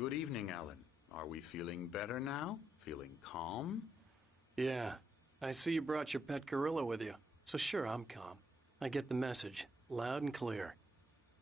Good evening, Alan. Are we feeling better now? Feeling calm? Yeah. I see you brought your pet gorilla with you. So sure, I'm calm. I get the message. Loud and clear.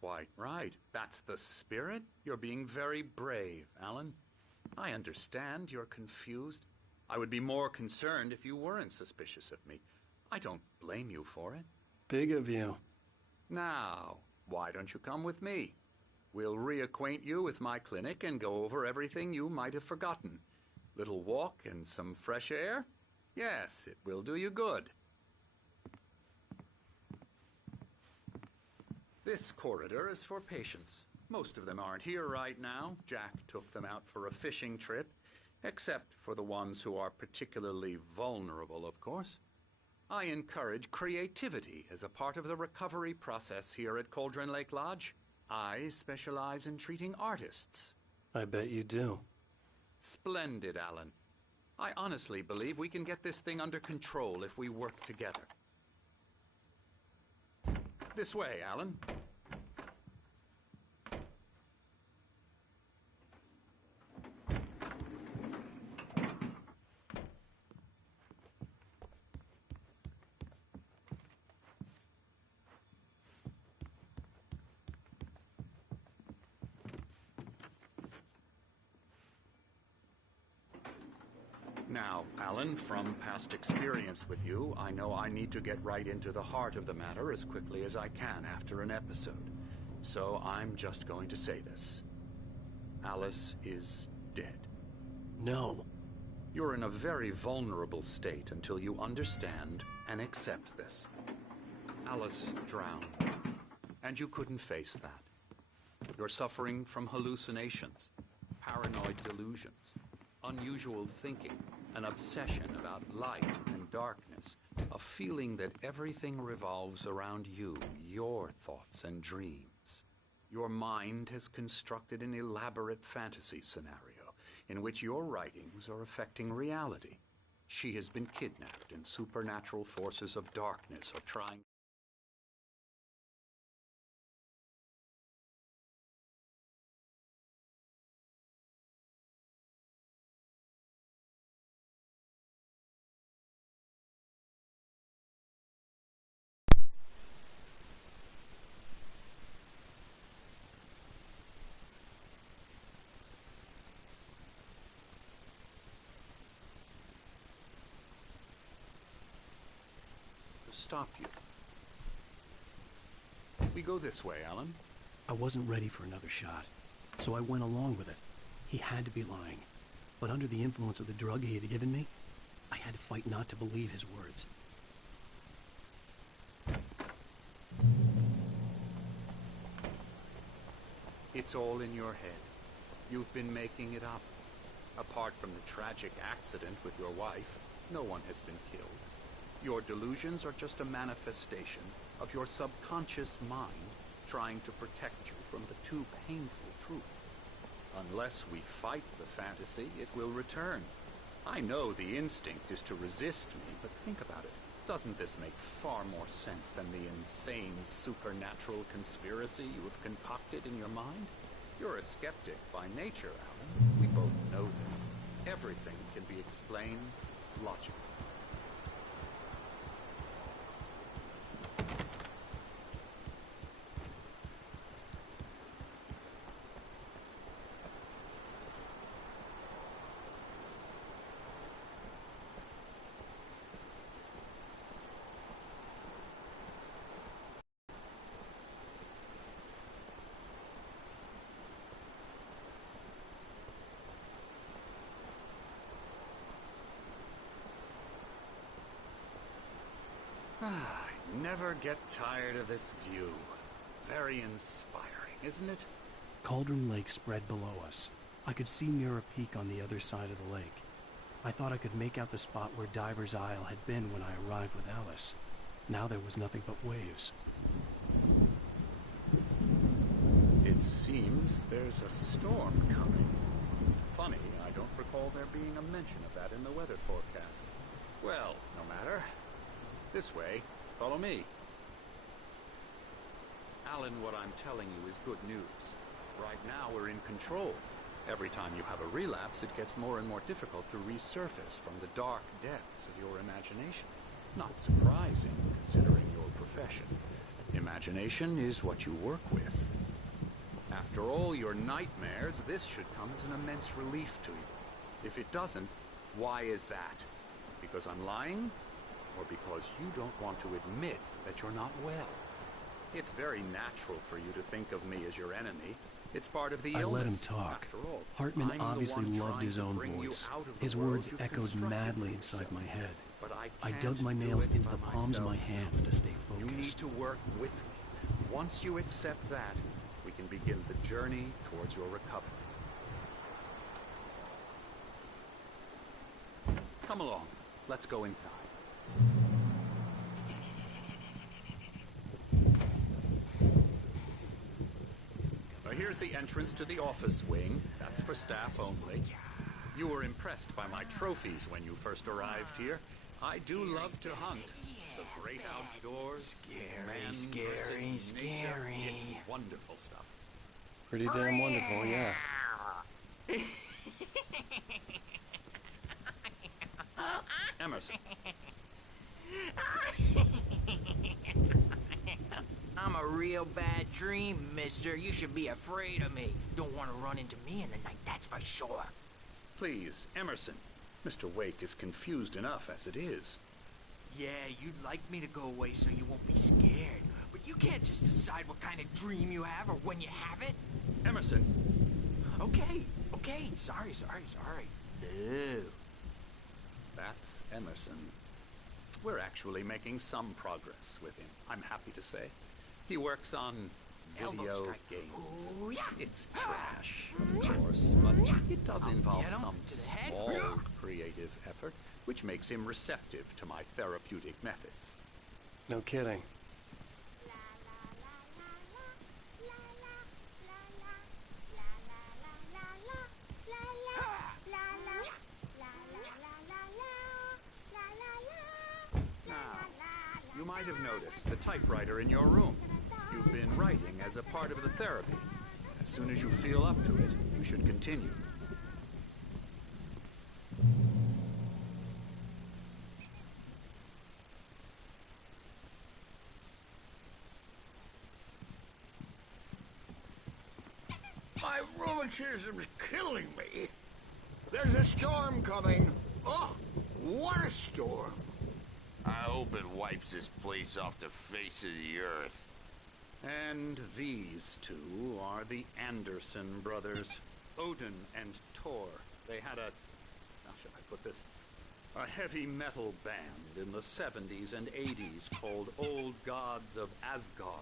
Quite right. That's the spirit. You're being very brave, Alan. I understand you're confused. I would be more concerned if you weren't suspicious of me. I don't blame you for it. Big of you. Now, why don't you come with me? We'll reacquaint you with my clinic and go over everything you might have forgotten. Little walk and some fresh air? Yes, it will do you good. This corridor is for patients. Most of them aren't here right now. Jack took them out for a fishing trip, except for the ones who are particularly vulnerable, of course. I encourage creativity as a part of the recovery process here at Cauldron Lake Lodge. I specialize in treating artists. I bet you do. Splendid, Alan. I honestly believe we can get this thing under control if we work together. This way, Alan. Now, Alan, from past experience with you, I know I need to get right into the heart of the matter as quickly as I can after an episode. So I'm just going to say this. Alice is dead. No. You're in a very vulnerable state until you understand and accept this. Alice drowned, and you couldn't face that. You're suffering from hallucinations, paranoid delusions, unusual thinking, an obsession about light and darkness, a feeling that everything revolves around you, your thoughts and dreams. Your mind has constructed an elaborate fantasy scenario in which your writings are affecting reality. She has been kidnapped and supernatural forces of darkness are trying. Stop you. We go this way, Alan. I wasn't ready for another shot, so I went along with it. He had to be lying. But under the influence of the drug he had given me, I had to fight not to believe his words. It's all in your head. You've been making it up. Apart from the tragic accident with your wife, no one has been killed. Your delusions are just a manifestation of your subconscious mind trying to protect you from the too painful truth. Unless we fight the fantasy, it will return. I know the instinct is to resist me, but think about it. Doesn't this make far more sense than the insane supernatural conspiracy you have concocted in your mind? You're a skeptic by nature, Alan. We both know this. Everything can be explained logically. I never get tired of this view. Very inspiring, isn't it? Cauldron Lake spread below us. I could see Mirror Peak on the other side of the lake. I thought I could make out the spot where Diver's Isle had been when I arrived with Alice. Now there was nothing but waves. It seems there's a storm coming. Funny, I don't recall there being a mention of that in the weather forecast. Well, no matter. This way. Follow me. Alan, what I'm telling you is good news. Right now we're in control. Every time you have a relapse, it gets more and more difficult to resurface from the dark depths of your imagination. Not surprising, considering your profession. Imagination is what you work with. After all your nightmares, this should come as an immense relief to you. If it doesn't, why is that? Because I'm lying? Or because you don't want to admit that you're not well? It's very natural for you to think of me as your enemy. It's part of the illness. I let him talk. After all, Hartman I'm the obviously one loved his trying to own bring you voice. out of the His world words you've echoed constructed madly for inside yourself. my head. But I can't dug my do nails it into by the palms of my myself. hands to stay You need focused. to work with me. Once you accept that, we can begin the journey towards your recovery. Come along. Let's go inside. Now here's the entrance to the office wing. That's for staff only. You were impressed by my trophies when you first arrived here. I do love to hunt. The great outdoors. Man versus nature. It's wonderful stuff. Pretty damn wonderful, yeah. Emerson. I'm a real bad dream, mister. You should be afraid of me. Don't want to run into me in the night, that's for sure. Please, Emerson. Mr. Wake is confused enough as it is. Yeah, you'd like me to go away so you won't be scared. But you can't just decide what kind of dream you have or when you have it. Emerson. Okay. Sorry. No. That's Emerson. We're actually making some progress with him, I'm happy to say. He works on Elbow video strike. games. Ooh, yeah. It's trash, of course, but it does involve get him some to the head. small creative effort, which makes him receptive to my therapeutic methods. No kidding. You might have noticed the typewriter in your room. You've been writing as a part of the therapy. As soon as you feel up to it, you should continue. My rheumatism's killing me. There's a storm coming. Oh, what a storm. I hope it wipes this place off the face of the earth. And these two are the Anderson brothers, Odin and Thor. They had how should I put this? A heavy metal band in the 70s and 80s called Old Gods of Asgard.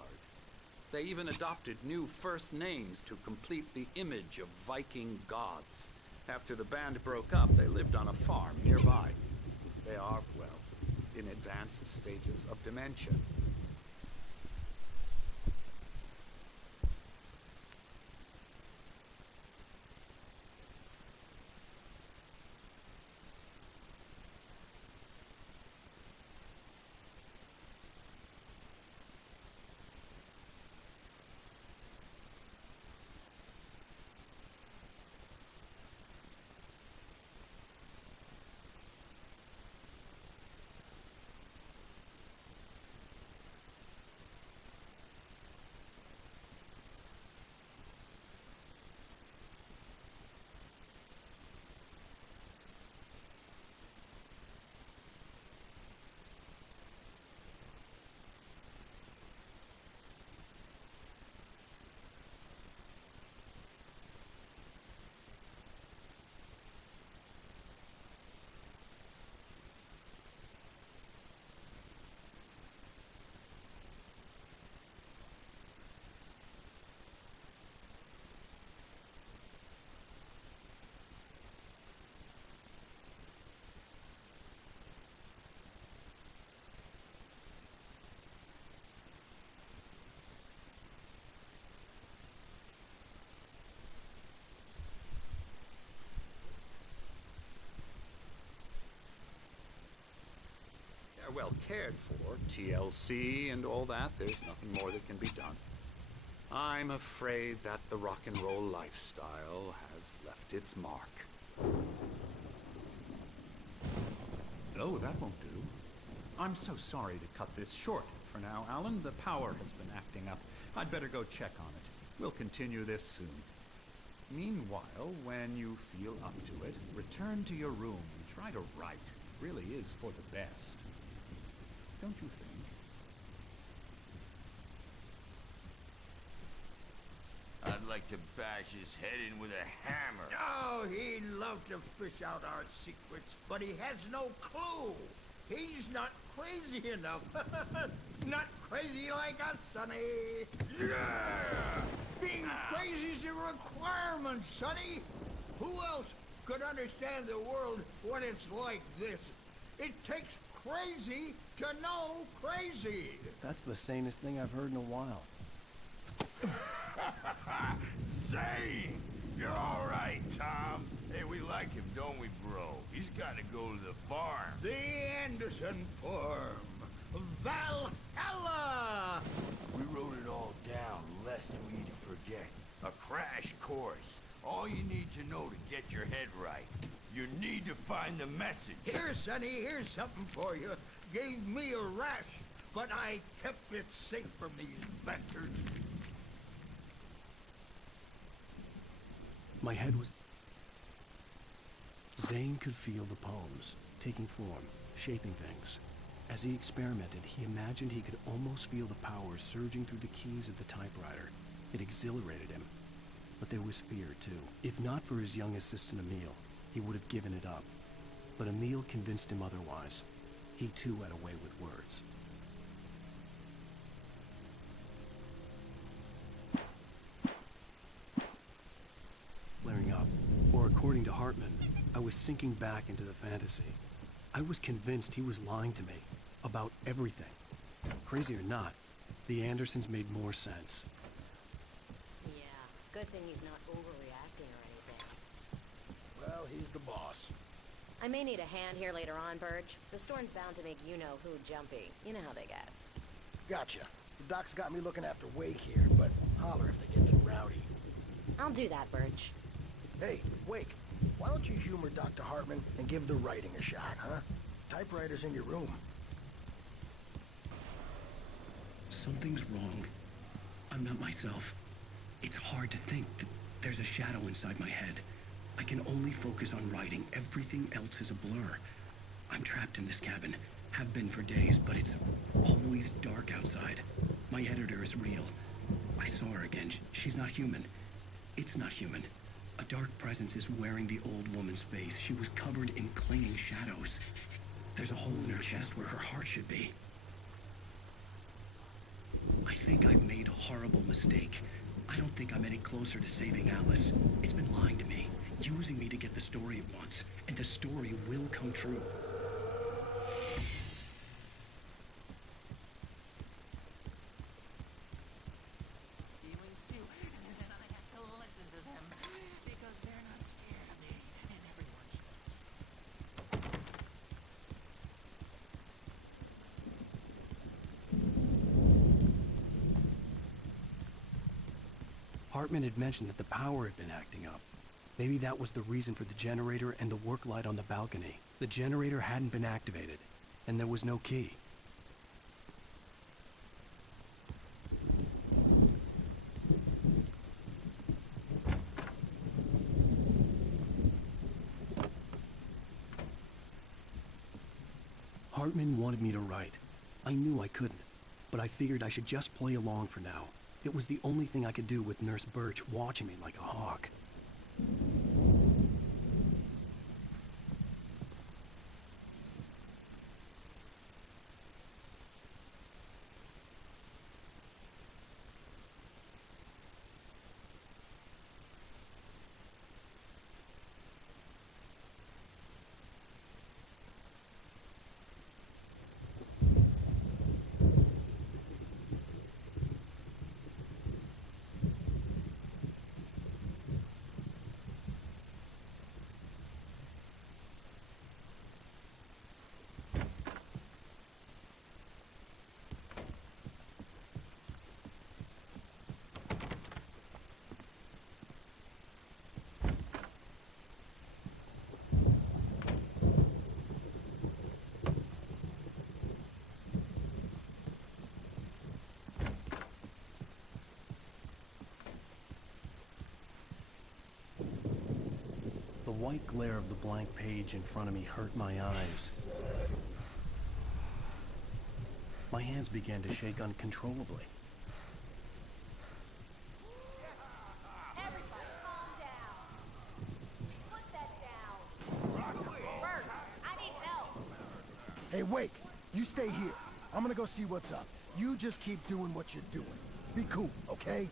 They even adopted new first names to complete the image of Viking gods. After the band broke up, they lived on a farm nearby. They are, well, in advanced stages of dementia. Well cared for, TLC and all that. There's nothing more that can be done. I'm afraid that the rock and roll lifestyle has left its mark. Oh, that won't do. I'm so sorry to cut this short for now, Alan. The power has been acting up. I'd better go check on it. We'll continue this soon. Meanwhile, when you feel up to it, return to your room and try to write. It really is for the best. Don't you think? I'd like to bash his head in with a hammer. Oh, he'd love to fish out our secrets, but he has no clue. He's not crazy enough. Not crazy like us, Sonny. Yeah! Being crazy's a requirement, Sonny. Who else could understand the world when it's like this? It takes crazy to know crazy. That's the sanest thing I've heard in a while. Say, you're all right, Tom. Hey, we like him, don't we, bro? He's got to go to the farm. The Anderson Farm. Valhalla! We wrote it all down, lest we forget. A crash course. All you need to know to get your head right. You need to find the message. Here, Sonny, here's something for you. Gave me a rash, but I kept it safe from these bastards. My head was... Zane could feel the poems, taking form, shaping things. As he experimented, he imagined he could almost feel the power surging through the keys of the typewriter. It exhilarated him. But there was fear, too. If not for his young assistant Emil, he would have given it up. But Emil convinced him otherwise. He, too, had a way with words. Flaring up, or according to Hartman, I was sinking back into the fantasy. I was convinced he was lying to me about everything. Crazy or not, the Andersons made more sense. Yeah, good thing he's not overreacting or anything. Well, he's the boss. I may need a hand here later on, Burge. The storm's bound to make you-know-who jumpy. You know how they get. Gotcha. The doc's got me looking after Wake here, but holler if they get too rowdy. I'll do that, Burge. Hey, Wake, why don't you humor Dr. Hartman and give the writing a shot, huh? Typewriter's in your room. Something's wrong. I'm not myself. It's hard to think that there's a shadow inside my head. I can only focus on writing. Everything else is a blur. I'm trapped in this cabin. Have been for days, but it's always dark outside. My editor is real. I saw her again. She's not human. It's not human. A dark presence is wearing the old woman's face. She was covered in clinging shadows. There's a hole in her chest where her heart should be. I think I've made a horrible mistake. I don't think I'm any closer to saving Alice. It's been lying to me, using me to get the story it wants, and the story will come true. Feelings too, and then I have to listen to them because they're not scared of me, and everyone should. Hartman had mentioned that the power had been acting up. Maybe that was the reason for the generator and the work light on the balcony. The generator hadn't been activated, and there was no key. Hartman wanted me to write. I knew I couldn't, but I figured I should just play along for now. It was the only thing I could do with Nurse Birch watching me like a hawk. The white glare of the blank page in front of me hurt my eyes. My hands began to shake uncontrollably. Everybody, calm down. Put that down. Bert, I need help. Hey, Wake, you stay here. I'm gonna go see what's up. You just keep doing what you're doing. Be cool, okay?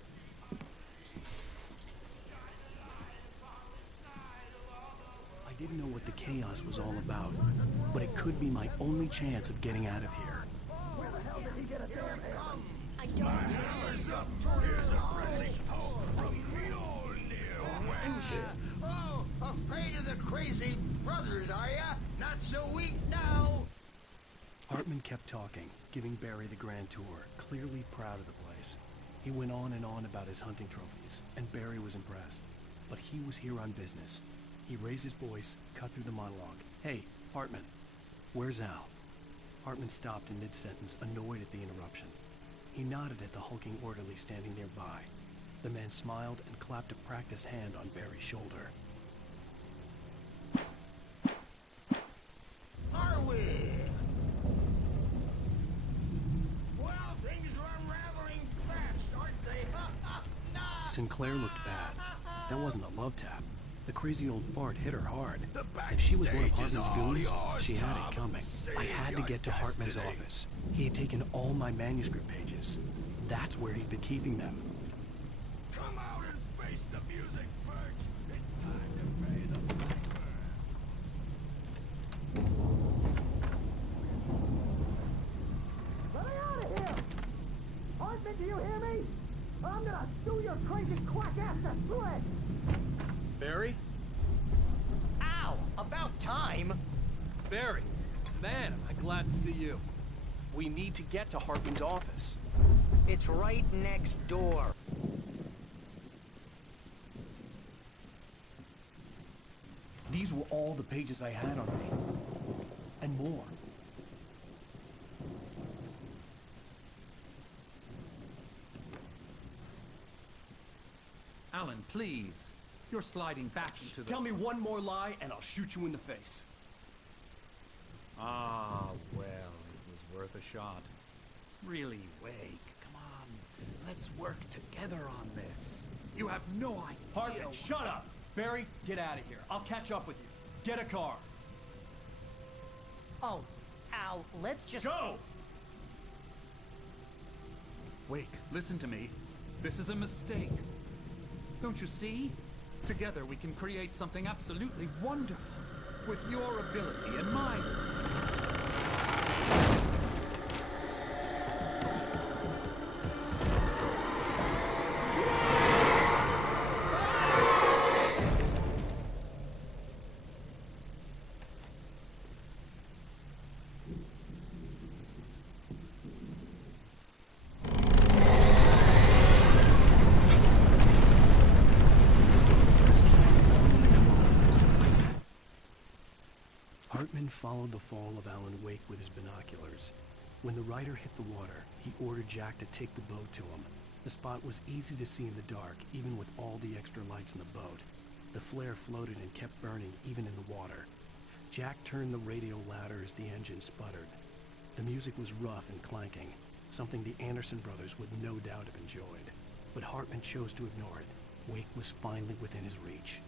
I didn't know what the chaos was all about, but it could be my only chance of getting out of here. Where the hell did he get a damn hand? I don't know. Here's a friendly poke from Mjolnir, wench. Oh, afraid of the crazy brothers, are ya? Not so weak now. Hartman kept talking, giving Barry the grand tour, clearly proud of the place. He went on and on about his hunting trophies, and Barry was impressed. But he was here on business. He raised his voice, cut through the monologue. Hey, Hartman, where's Al? Hartman stopped in mid-sentence, annoyed at the interruption. He nodded at the hulking orderly standing nearby. The man smiled and clapped a practiced hand on Barry's shoulder. Are we? Well, things are unraveling fast, aren't they? Sinclair looked bad. That wasn't a love tap. The crazy old fart hit her hard. If she was one of Hartman's goons, she had it coming. I had to get to Hartman's office. He had taken all my manuscript pages. That's where he'd been keeping them. Come out and face the music, Birch. It's time to pay the piper. Let me out of here! Hartman, do you hear me? I'm gonna sue your crazy quack ass to shreds! Barry? Ow! About time! Barry! Man, am I glad to see you. We need to get to Hartman's office. It's right next door. These were all the pages I had on me. And more. Alan, please. You're sliding back into the... Tell me one more lie and I'll shoot you in the face. Ah, well, it was worth a shot. Really, Wake, come on. Let's work together on this. You have no idea... Hartman, shut up! Barry, get out of here. I'll catch up with you. Get a car. Oh, Al, let's just... Go! Wake, listen to me. This is a mistake. Don't you see? Together we can create something absolutely wonderful. With your ability and mine. Hartman followed the fall of Alan Wake with his binoculars. When the rider hit the water, he ordered Jack to take the boat to him. The spot was easy to see in the dark, even with all the extra lights in the boat. The flare floated and kept burning, even in the water. Jack turned the radio louder as the engine sputtered. The music was rough and clanking, something the Anderson brothers would no doubt have enjoyed. But Hartman chose to ignore it. Wake was finally within his reach.